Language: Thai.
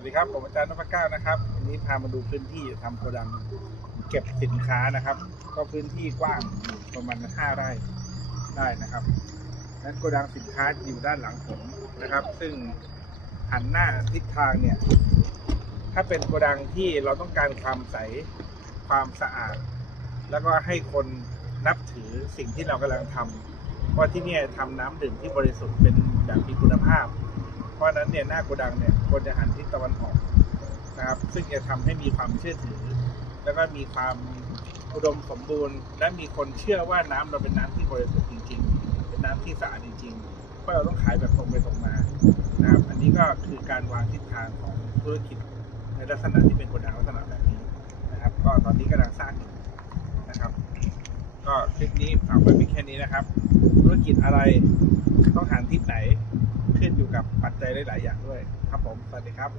วัสดีครับ ผมอาจารย์นพเก้านะครับ วันนี้พามาดูพื้นที่ทำโกดังเก็บสินค้านะครับ ก็พื้นที่กว้างประมาณห้าไร่ได้นะครับนั้นโกดังสินค้าอยู่ด้านหลังผมนะครับ ซึ่งหันหน้าทิศทางเนี่ย ถ้าเป็นโกดังที่เราต้องการความใส ความสะอาด แล้วก็ให้คนนับถือสิ่งที่เรากำลังทำเพราะที่นี่ทำน้ำดื่มที่บริสุทธิ์เป็นแบบมีคุณภาพ เพราะนั้นเนี่ยหน้าโกดังเนี่ยควรจะหันทิศตะวันออกนะครับ ซึ่งจะทำให้มีความเชื่อถือ แล้วก็มีความอุดมสมบูรณ์ และมีคนเชื่อว่าน้ำเราเป็นน้ำที่บริสุทธิ์จริง ๆ เป็นน้ำที่สะอาดจริงๆเพราะเราต้องขายแบบตรงไปตรงมานะครับอันนี้ก็คือการวางทิศทางของธุรกิจในลักษณะที่เป็นโกดังลักษณะแบบนี้นะครับ ก็ตอนนี้กำลังสร้างอยู่นะครับ ก็คลิปนี้ฝากไว้เพียงแค่นี้นะครับ ธุรกิจอะไรต้องหันทิศไหน ขึ้นอยู่กับปัจจัยหลาย ๆ อย่างด้วย ครับผม สวัสดีครับ